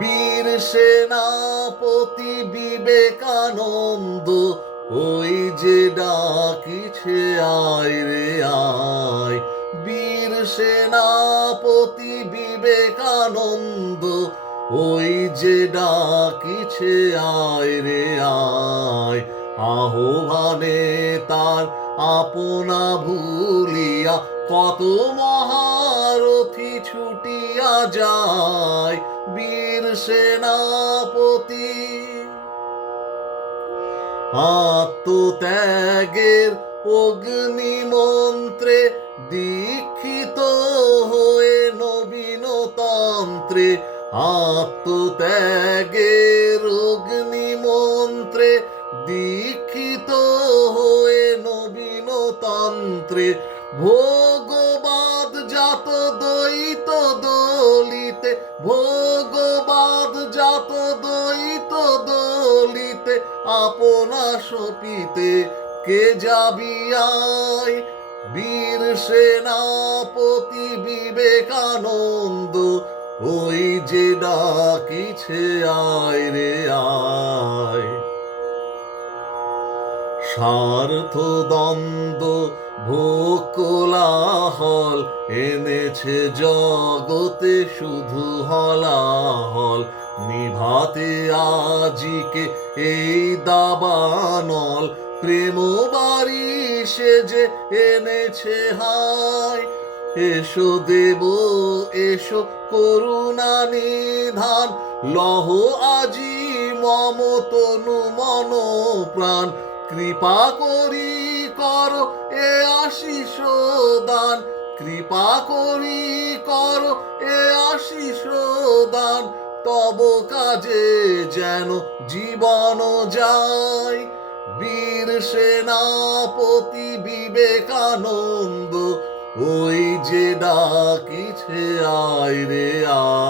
বীর সেনাপতি বিবেকানন্দ, ওই যে ডাকিছে আয় রে আয়। বীর সেনাপতি বিবেকানন্দ, ওই যে ডাকিছে আয় রে আয়। আহ্বানে তার আপনা ভুলিয়া কত মহারথী ছুটিয়া যায়। বীর সেনাপতি আত্মত্যাগের অগ্নি মন্ত্রে দীক্ষিত হয়ে নবীনতন্ত্রে, আত্মত্যাগের অগ্নি মন্ত্রে দীক্ষিত হয়ে নবীনতন্ত্রে, ভোগবাদ জাত দ্বৈত দলিতে, ভোগবাদ জাত দ্বৈত দলিতে আপনা সপিতে কে যাবি আয়। বীর সেনাপতি বিবেকানন্দ, ওই যে ডাকিছে আয় রে আয়। স্বার্থ দ্বন্দ্ব ভোগ কোলাহল এনেছে জগতে শুধু হলাহল। নিভাতে আজিকে এই দাবানল, প্রেম বাড়ি সেজে এনেছে হায়। এসো দেব এসো করুণা নিধান, লহ আজি মম তনু মন প্রাণ। কৃপা করি কর এ আশিস দান, কৃপা করি কর এ আশিস দান। তব কাজে যেন জীবন যায়। বীর সেনাপতি বিবেকানন্দ, ওই যে ডাকিছে আয় রে আয়।